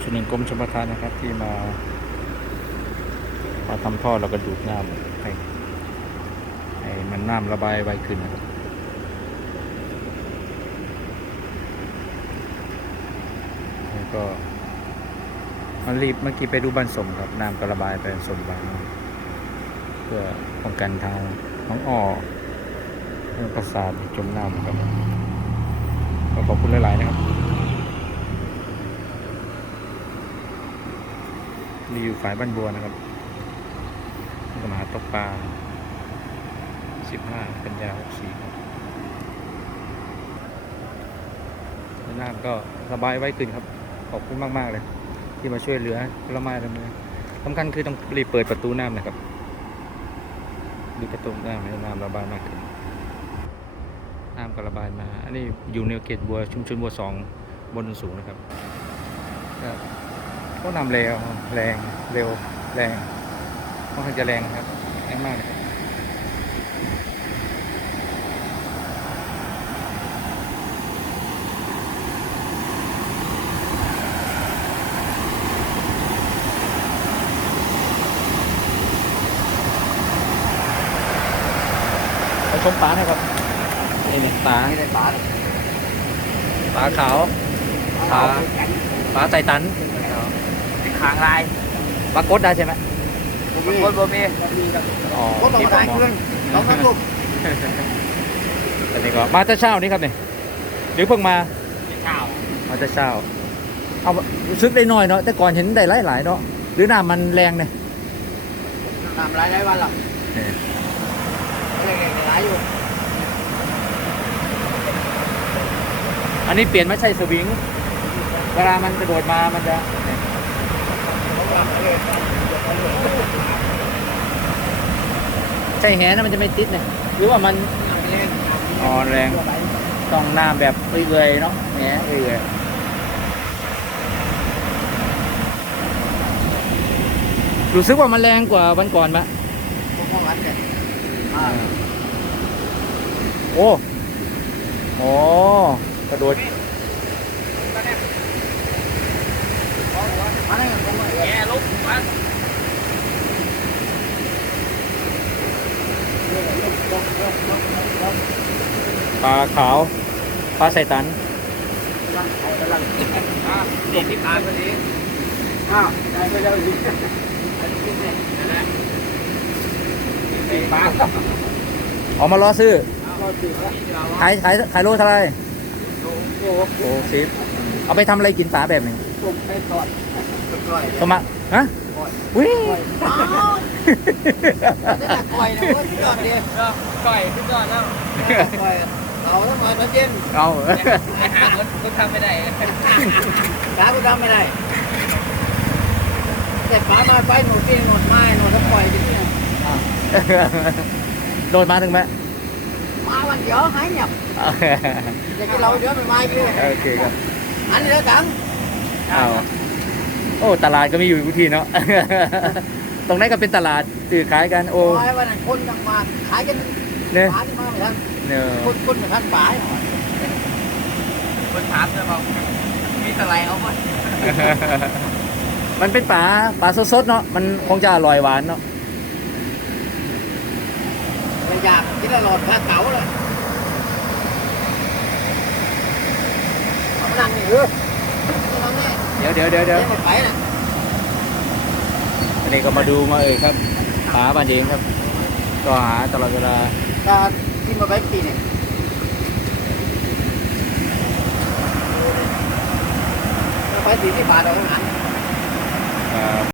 ส่วนหนึ่งกรมชลประทานนะครับ ที่มา มาทำท่อแล้วก็ดูดน้ำให้ให้มันน้ำระบายไวขึ้นนะครับแล้วก็มันรีบเมื่อกี้ไปดูบ้านสมครับน้ำก็ระบายไปสมบานเพื่อป้องกันทางน้องอ่องประสาทจมน้ำครับขอบคุณหลาย ๆ นะครับ นี่อยู่ฝ่ายบ้านบัวนะครับนี่ก็มาตกปลา 15 กันยา64ครับน้ำก็ระบายไว้ขึ้นครับ ขอบคุณมาก ๆ เลย ที่มาช่วยเหลือผลไม้ดำเนินสำคัญคือต้องรีบเปิดประตูน้ำนะครับดูประตูน้ำให้น้ำระบายมากขึ้นน้ำก็ระบายมา อันนี้อยู่ในเขตบัวชุมชนบัวสองบนสูงนะครับ ก็นำเร็วแรงเร็วแรงค่อนข้างจะแรงครับแรงมากนะครับไปชมปลาหน่อยครับนี่นี่ปลาไม่ได้ปลาเลยปลาขาวปลาปลาไตตัน เป็นคางลายปลากดได้ใช่ไหมบางคนบ่มีอ๋อก็ต้องที่มาผมมองได้เพื่อนต้องมาลูกอันนี้ก็มาแต่เช้านี่ครับเนี่ยหรือเพิ่งมาเช้ามาแต่เช้าเอารู้สึกได้น้อยเนาะแต่ก่อนเห็นได้หลายหลายๆเนาะหรือน้ำมันแรงเนี่ยทำหลายหลายวันหรอกนี่เรื่องหลายอยู่อันนี้เปลี่ยนไม่ใช่สวิง เวลามันกระโดดมามันจะนี่ ใช่แหนะมันจะไม่ติดเนี่ยหรือว่ามันอ๋อแรงต้องน้ำแบบเรื่อยๆเนาะแหมเรื่อยๆรู้สึกว่ามันแรงกว่าวันก่อนปะพวกห้องนั้นเนี่ยอ่าโอ้โอ้กระโดด มาได้กันผมแกลุกมา ปลาขาวปลาไซตันเด็กที่ตายพอดีอ้าวได้ไปแล้วดิปลาออกมารอซื้อขายขายขายโลเท่าไหรโอ้โหโอ้สิบเอาไปทำอะไรกินปลาแบบนี้ไปทอด กล้วยสมัครฮะวิกล้วยอ้าวนี่แหละกล้วยนะเว้ยยอดดีก่อยขึ้นก่อนแล้วกล้วยเอาต้องมาตอนเย็นเอาไปหาคนคนทำไม่ได้ปลาก็ทำไม่ได้แต่ปลามาไปหนูกินหนวดไม้หนวดตะปล่อยอยู่เนี่ยโดนมาถึงไหมมาวันเดียวหายเงียบอยากกินเราเดี๋ยวมันมาอีกเลยโอเคครับอันนี้แล้วกันเอา โอ้ตลาดก็มีอยู่ทุกที่เนาะ ตรงนั้นก็เป็นตลาดสื่อขายกันโอ้โอ้ยวันนั้นคนยังมาขายกันเนี่ยปลาที่มาไม่ทันเนอะคนคนไม่ทันปลาหน่อยคนถามจะบอกมีอะไรเอาไหมมันเป็นปลาปลาสดๆเนาะมันคงจะอร่อยหวานเนาะไม่อยากกินละหลอดผ้าเก๋าเลยเอามานั่งนี่เออนั่งนี่ เดี๋ยวเดี๋ยวเดี๋ยวเดี๋ยวเดี๋ยวไปน่ะอันนี้ก็มาดูมาเอ่ยครับปลาบ้านเองครับ ก็หาตลอดเวลาถ้ากินมาไปปีนี่ไปสี่สิบบาทเอาอาหารครับ